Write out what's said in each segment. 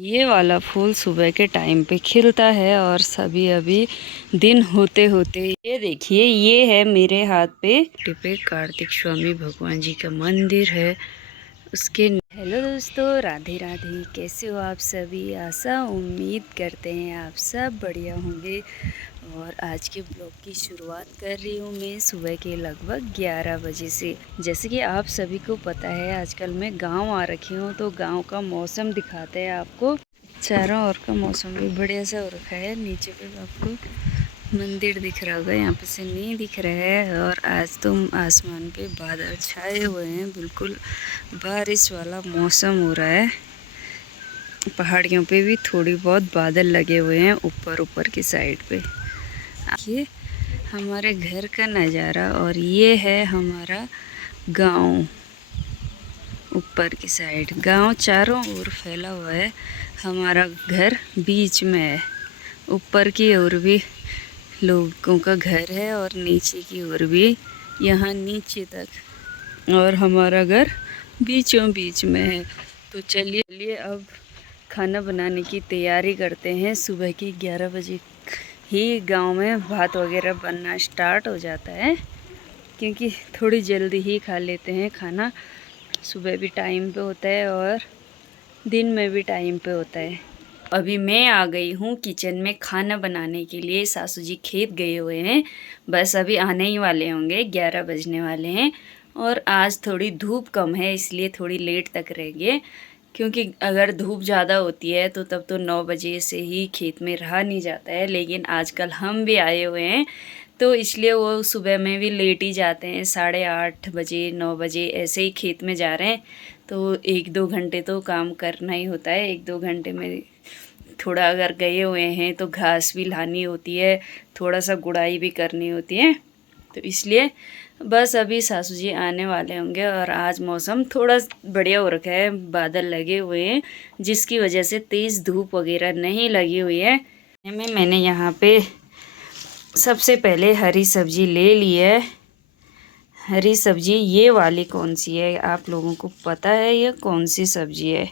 ये वाला फूल सुबह के टाइम पे खिलता है और सभी अभी दिन होते होते ये देखिए, ये है मेरे हाथ पे कार्तिक स्वामी भगवान जी का मंदिर है उसके। हेलो दोस्तों, राधे राधे। कैसे हो आप सभी? आशा उम्मीद करते हैं आप सब बढ़िया होंगे। और आज के ब्लॉग की शुरुआत कर रही हूँ मैं सुबह के लगभग 11 बजे से। जैसे कि आप सभी को पता है, आजकल मैं गांव आ रखी हूँ तो गांव का मौसम दिखाते हैं आपको। चारों ओर का मौसम भी बढ़िया सा हो रखा है। नीचे पे आपको मंदिर दिख रहा होगा, यहाँ पे से नहीं दिख रहा है। और आज तो आसमान पे बादल छाए हुए हैं, बिल्कुल बारिश वाला मौसम हो रहा है। पहाड़ियों पे भी थोड़ी बहुत बादल लगे हुए हैं ऊपर ऊपर की साइड पे। ये हमारे घर का नज़ारा और ये है हमारा गांव। ऊपर की साइड गांव चारों ओर फैला हुआ है, हमारा घर बीच में है। ऊपर की ओर भी लोगों का घर है और नीचे की ओर भी, यहाँ नीचे तक। और हमारा घर बीचों बीच में है। तो चलिए अब खाना बनाने की तैयारी करते हैं। सुबह के 11 बजे ही गांव में भात वगैरह बनना स्टार्ट हो जाता है, क्योंकि थोड़ी जल्दी ही खा लेते हैं खाना। सुबह भी टाइम पे होता है और दिन में भी टाइम पे होता है। अभी मैं आ गई हूँ किचन में खाना बनाने के लिए। सासू जी खेत गए हुए हैं, बस अभी आने ही वाले होंगे, 11 बजने वाले हैं। और आज थोड़ी धूप कम है इसलिए थोड़ी लेट तक रहेंगे, क्योंकि अगर धूप ज़्यादा होती है तो तब तो 9 बजे से ही खेत में रहा नहीं जाता है। लेकिन आजकल हम भी आए हुए हैं तो इसलिए वो सुबह में भी लेट ही जाते हैं, 8:30 बजे 9 बजे ऐसे ही खेत में जा रहे हैं। तो 1-2 घंटे तो काम करना ही होता है। 1-2 घंटे में थोड़ा अगर गए हुए हैं तो घास भी लानी होती है, थोड़ा सा गुड़ाई भी करनी होती है। तो इसलिए बस अभी सासू जी आने वाले होंगे। और आज मौसम थोड़ा बढ़िया हो रखा है, बादल लगे हुए हैं जिसकी वजह से तेज़ धूप वगैरह नहीं लगी हुई है। मैंने यहाँ पे सबसे पहले हरी सब्जी ले ली है। हरी सब्जी ये वाली कौन सी है, आप लोगों को पता है ये कौन सी सब्जी है?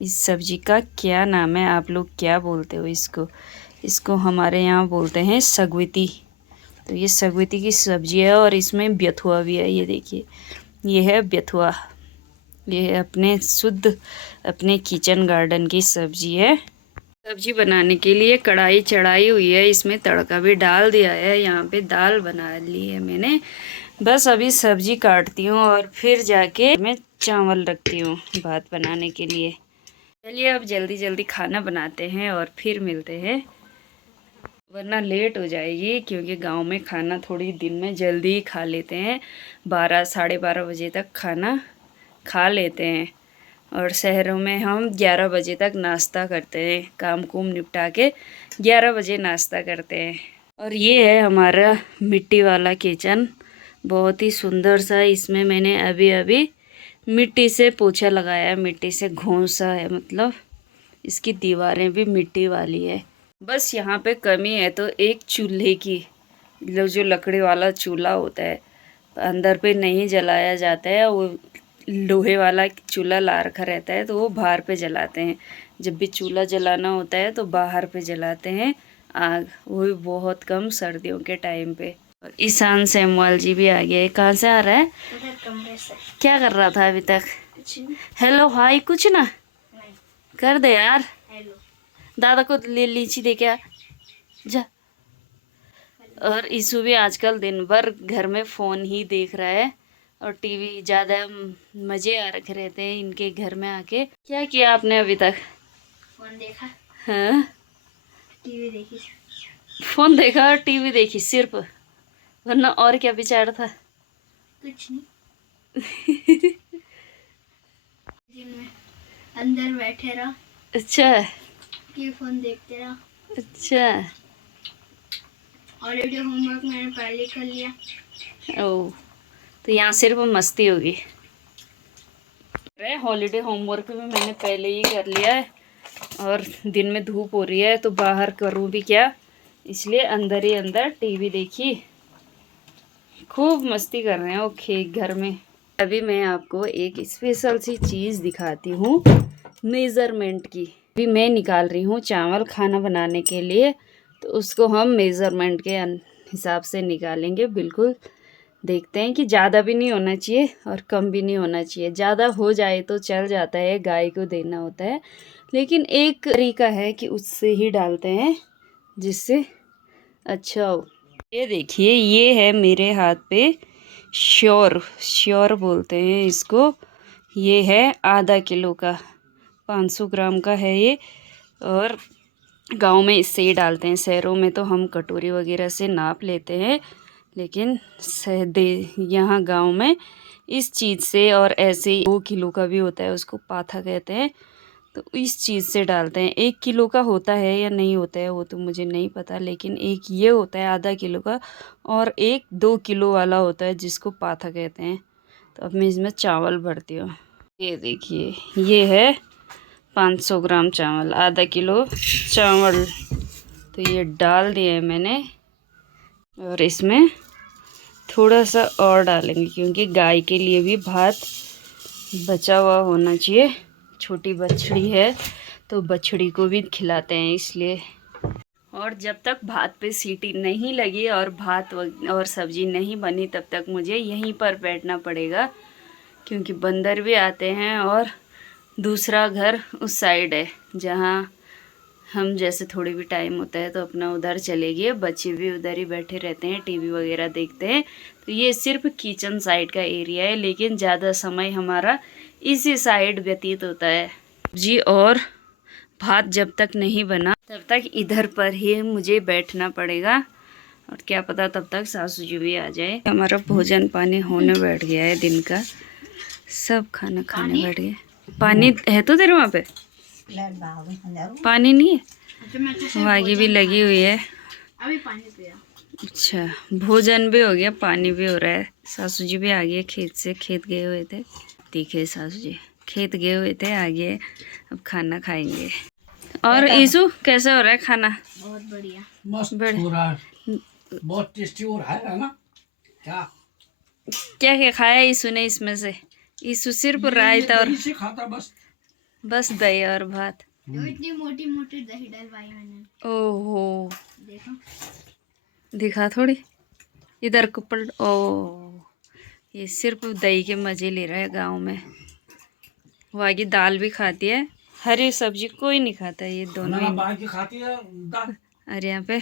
इस सब्जी का क्या नाम है, आप लोग क्या बोलते हो इसको? इसको हमारे यहाँ बोलते हैं सगविती। तो ये सगविती की सब्जी है और इसमें बथुआ भी है। ये देखिए, ये है बथुआ। ये है अपने शुद्ध अपने किचन गार्डन की सब्जी है। सब्जी बनाने के लिए कढ़ाई चढ़ाई हुई है, इसमें तड़का भी डाल दिया है। यहाँ पे दाल बना ली है मैंने। बस अभी सब्जी काटती हूँ और फिर जाके मैं चावल रखती हूँ भात बनाने के लिए। चलिए अब जल्दी जल्दी खाना बनाते हैं और फिर मिलते हैं, वरना लेट हो जाएगी। क्योंकि गांव में खाना थोड़ी दिन में जल्दी ही खा लेते हैं, 12 साढ़े 12 बजे तक खाना खा लेते हैं। और शहरों में हम 11 बजे तक नाश्ता करते हैं, काम कुम निपटा के 11 बजे नाश्ता करते हैं। और ये है हमारा मिट्टी वाला किचन, बहुत ही सुंदर सा। इसमें मैंने अभी अभी मिट्टी से पोछा लगाया, मिट्टी से घोंसा है, मतलब इसकी दीवारें भी मिट्टी वाली है। बस यहाँ पे कमी है तो एक चूल्हे की, जो लकड़ी वाला चूल्हा होता है अंदर पे नहीं जलाया जाता है, वो लोहे वाला चूल्हा ला रखा रहता है तो वो बाहर पे जलाते हैं। जब भी चूल्हा जलाना होता है तो बाहर पे जलाते हैं आग, वो भी बहुत कम सर्दियों के टाइम पे। और ईशान सेमवाल जी भी आ गया है। कहाँ से आ रहा है? कमरे से। क्या कर रहा था अभी तक? हेलो हाय कुछ ना कर दे यार। हेलो दादा को ले लीची दे क्या जा। और ईशु भी आजकल दिन भर घर में फ़ोन ही देख रहा है और टीवी। ज़्यादा मज़े आ रखे रहते हैं इनके घर में आके। क्या किया आपने अभी तक? फ़ोन देखा। हाँ, टीवी देखी। फ़ोन देखा और टीवी देखी सिर्फ, वरना और क्या विचार था? कुछ नहीं। दिन में अंदर बैठे रहो। अच्छा, ये फ़ोन देखते रहो। अच्छा, ऑलरेडी होमवर्क मैंने पहले कर लिया। ओह, तो यहाँ सिर्फ मस्ती होगी। हॉलीडे होमवर्क भी मैंने पहले ही कर लिया है और दिन में धूप हो रही है तो बाहर करूँ भी क्या, इसलिए अंदर ही अंदर टीवी देखी। खूब मस्ती कर रहे हैं वो घर में। अभी मैं आपको एक स्पेशल सी चीज़ दिखाती हूँ। मेज़रमेंट की। अभी मैं निकाल रही हूँ चावल खाना बनाने के लिए, तो उसको हम मेज़रमेंट के हिसाब से निकालेंगे। बिल्कुल देखते हैं कि ज़्यादा भी नहीं होना चाहिए और कम भी नहीं होना चाहिए। ज़्यादा हो जाए तो चल जाता है, गाय को देना होता है, लेकिन एक तरीका है कि उससे ही डालते हैं जिससे अच्छा हो। ये देखिए, ये है मेरे हाथ पे श्योर बोलते हैं इसको। ये है आधा किलो का, 500 ग्राम का है ये। और गांव में इससे ही डालते हैं। शहरों में तो हम कटोरी वगैरह से नाप लेते हैं, लेकिन यहाँ गांव में इस चीज़ से, और ऐसे 2 किलो का भी होता है, उसको पाथा कहते हैं, तो इस चीज़ से डालते हैं। 1 किलो का होता है या नहीं होता है वो तो मुझे नहीं पता, लेकिन एक ये होता है आधा किलो का, और एक 2 किलो वाला होता है जिसको पाथा कहते हैं। तो अब मैं इसमें चावल भरती हूँ। ये देखिए, ये है 500 ग्राम चावल, आधा किलो चावल। तो ये डाल दिया है मैंने, और इसमें थोड़ा सा और डालेंगे क्योंकि गाय के लिए भी भात बचा हुआ होना चाहिए। छोटी बछड़ी है तो बछड़ी को भी खिलाते हैं इसलिए। और जब तक भात पे सीटी नहीं लगी और भात और सब्ज़ी नहीं बनी, तब तक मुझे यहीं पर बैठना पड़ेगा, क्योंकि बंदर भी आते हैं और दूसरा घर उस साइड है जहाँ हम जैसे थोड़ी भी टाइम होता है तो अपना उधर चले गए। बच्चे भी उधर ही बैठे रहते हैं, टीवी वगैरह देखते हैं। तो ये सिर्फ किचन साइड का एरिया है, लेकिन ज़्यादा समय हमारा इसी साइड व्यतीत होता है। जी, और भात जब तक नहीं बना तब तक इधर पर ही मुझे बैठना पड़ेगा, और क्या पता तब तक सासू जी भी आ जाए। हमारा भोजन पानी होने बैठ गया है, दिन का सब खाना खाने बैठ गए। पानी है तो तेरे वहाँ पे? पानी नहीं है, वागी भी लगी हुई है। अभी पानी पिया। अच्छा, भोजन भी हो गया, पानी भी हो रहा है। सासू जी भी आ गए खेत से, खेत गए हुए थे। दिखे सासू जी खेत गए हुए थे, आ गए। अब खाना खाएंगे। और ईसु कैसा हो रहा है खाना? बहुत बढ़िया, मस्त हो रहा है, बहुत टेस्टी हो रहा है ना। क्या क्या क्या खाया ईसु ने इसमें से? ईसु सिर्फ रायता और से खाता बस दही और भात। तो इतनी मोटी मोटी दही डलवाई मैंने। ओहो, देखो, दिखा थोड़ी इधर को पलट। ओ, ये सिर्फ दही के मज़े ले रहा है गांव में। वागी दाल भी खाती है, हरी सब्जी कोई नहीं खाता, ये दोनों ही। बाकी खाती है दाल। और यहाँ पे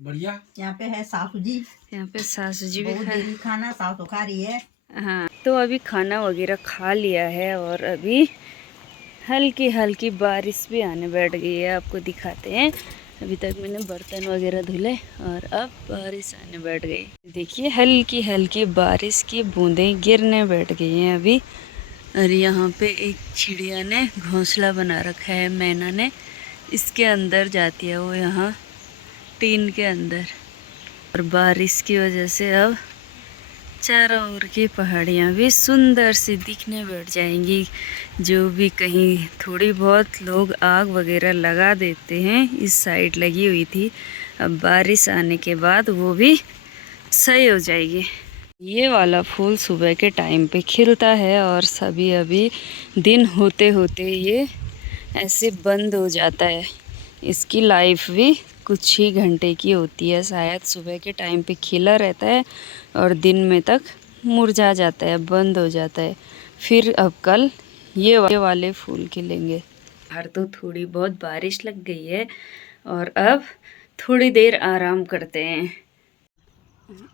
बढ़िया, यहाँ पे है सासू जी, यहाँ पे सासू जी भी बहुत खा। देरी खाना सासू खा रही है। हाँ, तो अभी खाना वगैरह खा लिया है, और अभी हल्की हल्की बारिश भी आने बैठ गई है। आपको दिखाते हैं। अभी तक मैंने बर्तन वगैरह धुले और अब बारिश आने बैठ गई। देखिए, हल्की हल्की बारिश की बूंदें गिरने बैठ गई हैं अभी। और यहाँ पे एक चिड़िया ने घोंसला बना रखा है, मैना ने। इसके अंदर जाती है वो, यहाँ टीन के अंदर। और बारिश की वजह से अब चारों ओर की पहाड़ियाँ भी सुंदर सी दिखने बैठ जाएंगी। जो भी कहीं थोड़ी बहुत लोग आग वगैरह लगा देते हैं, इस साइड लगी हुई थी, अब बारिश आने के बाद वो भी सही हो जाएगी। ये वाला फूल सुबह के टाइम पे खिलता है, और सभी अभी दिन होते होते ये ऐसे बंद हो जाता है। इसकी लाइफ भी कुछ ही घंटे की होती है, शायद सुबह के टाइम पे खिला रहता है और दिन में तक मुरझा जाता है, बंद हो जाता है। फिर अब कल ये वाले फूल खिलेंगे। बाहर तो थोड़ी बहुत बारिश लग गई है, और अब थोड़ी देर आराम करते हैं।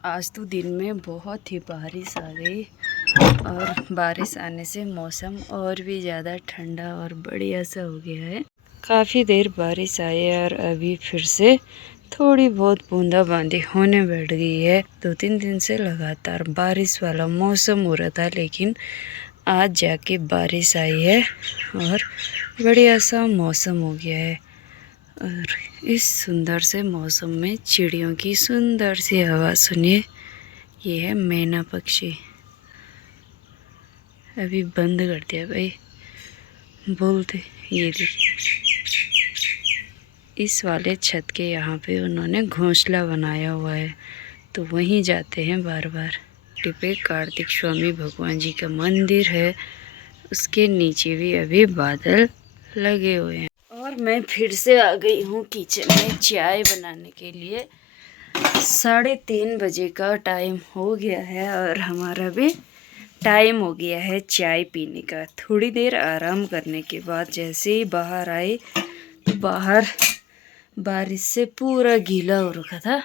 आज तो दिन में बहुत ही बारिश आ गई, और बारिश आने से मौसम और भी ज़्यादा ठंडा और बढ़िया सा हो गया है। काफ़ी देर बारिश आई है, और अभी फिर से थोड़ी बहुत बूंदाबांदी होने बैठ गई है। 2-3 दिन से लगातार बारिश वाला मौसम हो रहा था, लेकिन आज जाके बारिश आई है और बढ़िया सा मौसम हो गया है। और इस सुंदर से मौसम में चिड़ियों की सुंदर सी आवाज़ सुनिए। ये है मैना पक्षी। अभी बंद कर दिया भाई, बोलते। ये देखिए, इस वाले छत के यहाँ पे उन्होंने घोंसला बनाया हुआ है, तो वहीं जाते हैं बार बार। पे कार्तिक स्वामी भगवान जी का मंदिर है, उसके नीचे भी अभी बादल लगे हुए हैं। और मैं फिर से आ गई हूँ किचन में चाय बनाने के लिए। 3:30 बजे का टाइम हो गया है और हमारा भी टाइम हो गया है चाय पीने का। थोड़ी देर आराम करने के बाद जैसे ही बाहर आए तो बाहर बारिश से पूरा गीला हो रखा था।